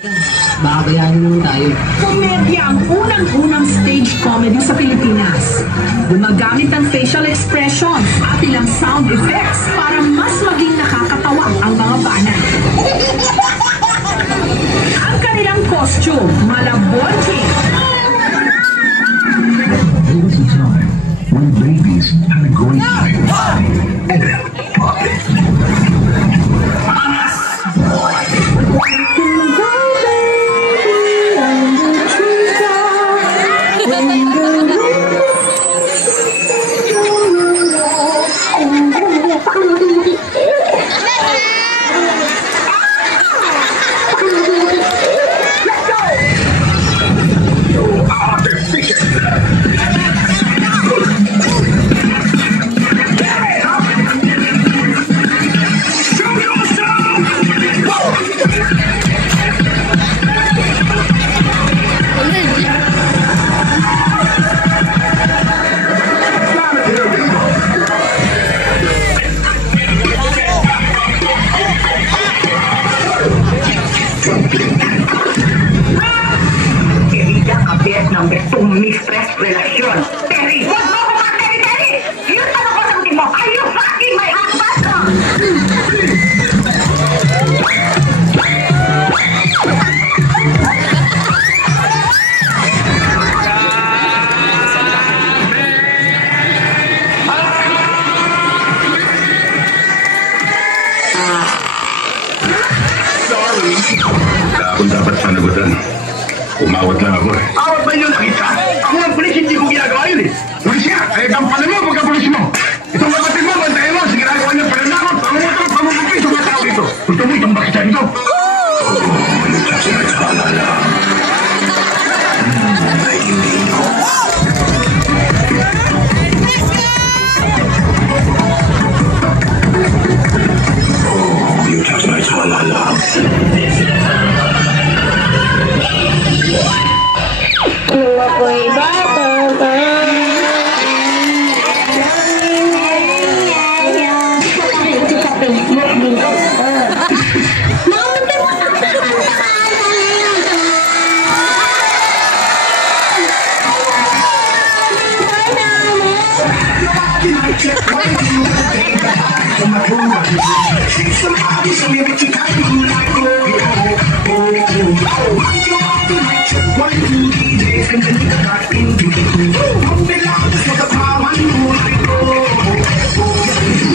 Baka bayanin naman tayo. Komedya ang unang-unang stage comedy sa Pilipinas. Gumagamit ng facial expressions at ilang sound effects para mas maging nakakatawa ang mga banat. Ang kanilang costume, malabonche. There was a time when babies had a great time. Querida kapit ng bestong mistress relasyon. Terry! Wag mo ko mga Terry! Yung tanong ko sagutin mo, are you fucking my husband? Kung dapat panagutan, umawat lang ako eh. Awat ba yun nakita? Ako ang pulis, hindi ko ginagawa yun eh. Pulis nga, kaya gampanan mo pagka-pulis mo. Itong kapatid mo, bantayan mo, sige nagawa niya pananakot, pamumuti, sumatao dito. Gusto mo itong bakita dito? You touch my twalala. Ako'y bata pa.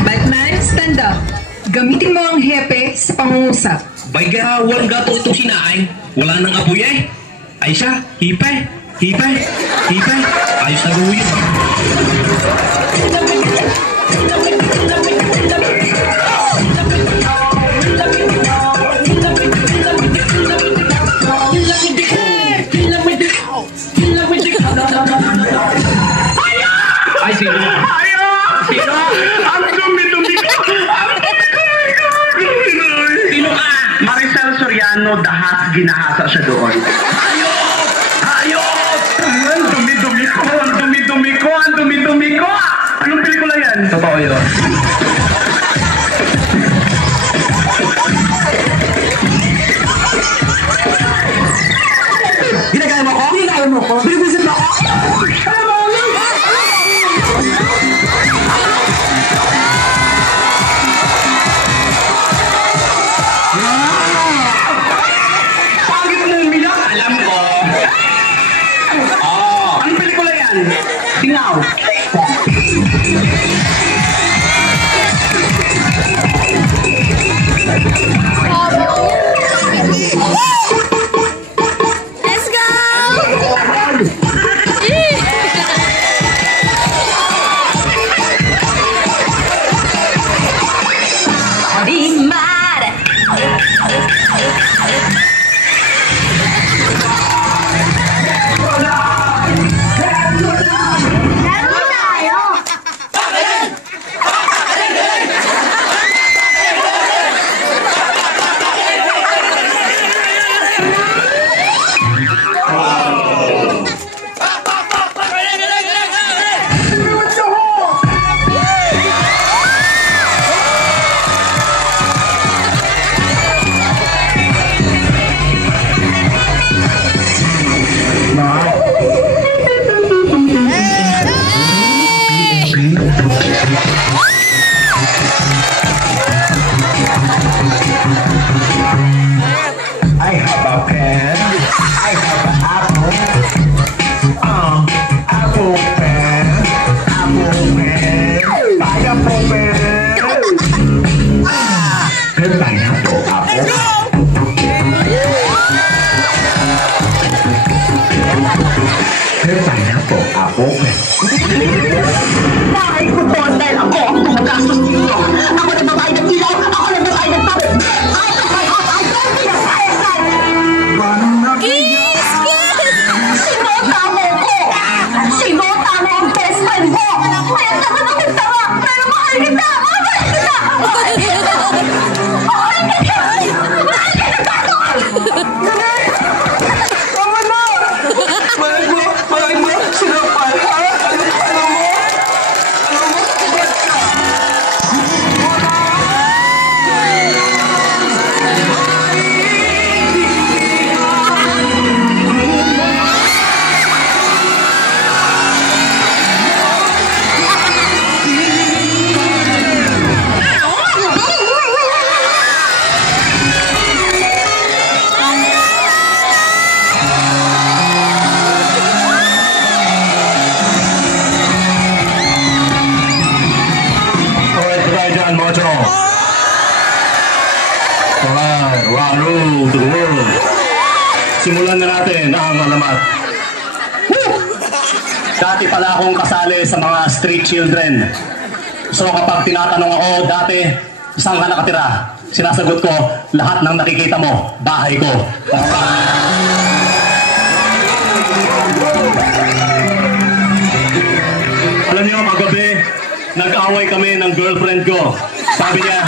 Batman, stand up. Gamitin mo ang hepe sa pangungusap. Bayga, walang gato itong sinaay. Wala nang apoy eh. Ay siya, hipay, hipay, hipay. Ayos na ruyo. Ay, sino? Sino? Ang dumi-dumi ko! Ang dumi-dumi ko! Sino ka? Maricel Soriano, dahas, ginahasa siya doon. Ayos! Ang dumi-dumi ko! Ang dumi-dumi ko! Ang dumi-dumi ko! Anong pelikula yan? Totoo yun. Ginagaya mo ko? Ginagaya mo ko? Binibisit mo ko? Alam mo, Pagit mo umiyak? Alam ko. Anong pelikula yan? Tingaw. Let's go! Di mare. Laro a pen. I have an apple. Apple pen. Apple pen. Pineapple pen. Pineapple apple. Pineapple apple pen. Bakit ko po dahil ako ang gumagastos dito? Ako nagbabayad ng ilaw, ako nagbabayad ng tubig. Out of my house, I don't need a fire sign! Sinota mo ko! Sinota mo ang best friend ko! Kaya naman ako tawa, pero mahal kita! Mahal kita! Mahal kita! Mahal kita! Mahal kita! Tama na! Mahal mo, sinapal ha? Alright, rock and roll to the world. Simulan na natin ang alamat. Dati pala akong kasali sa mga street children. So kapag tinatanong ako dati, saan ka nakatira? Sinasagot ko, lahat ng nakikita mo, bahay ko. Alam niyo, kagabi, nag-away kami ng girlfriend ko. Sabi niya,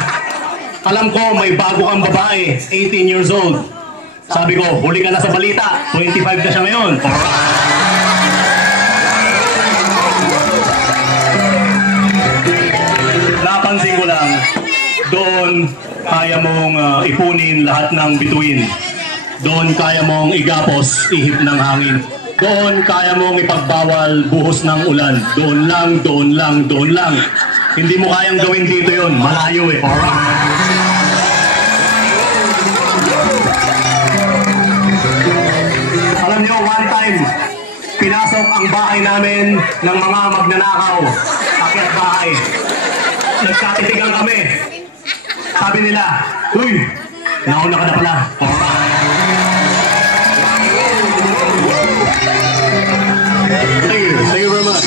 alam ko may bago kang babae, 18 years old. Sabi ko, huli ka na sa balita, 25 na siya ngayon. Napansin ko lang, doon kaya mong ipunin lahat ng bituin. Doon kaya mong igapos ihip ng hangin. Doon kaya mong ipagbawal buhos ng ulan. Doon lang, doon lang, doon lang. Hindi mo kayang gawin dito yon, malayo eh. Alam niyo, one time, pinasok ang bahay namin ng mga magnanakaw. Akyat bahay. Nagkatitigan kami. Sabi nila, uy, nauna ka na pala. Thank you very much.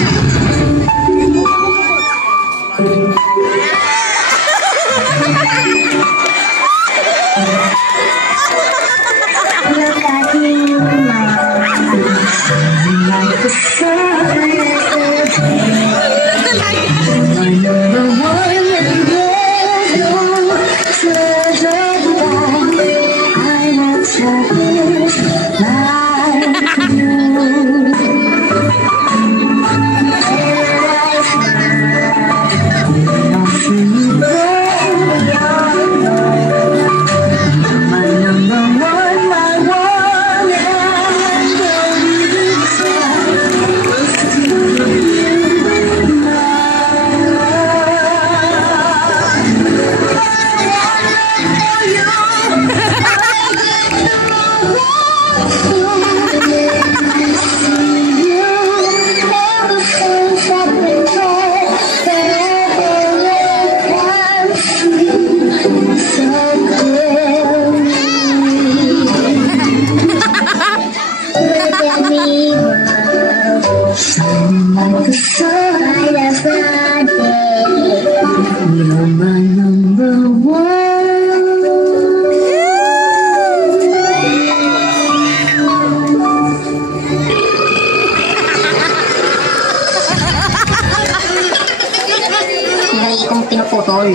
pinuputol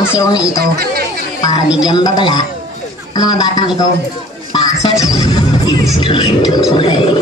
ang siyong na ito para bigyang babala ang mga batang ito. Pakset. It's time to play.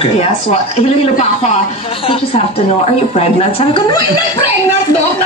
Okay. Yes, well, hilo-hilo pa ako. I just have to know, are you pregnant? Sabi ko, no, I'm not pregnant, Doc.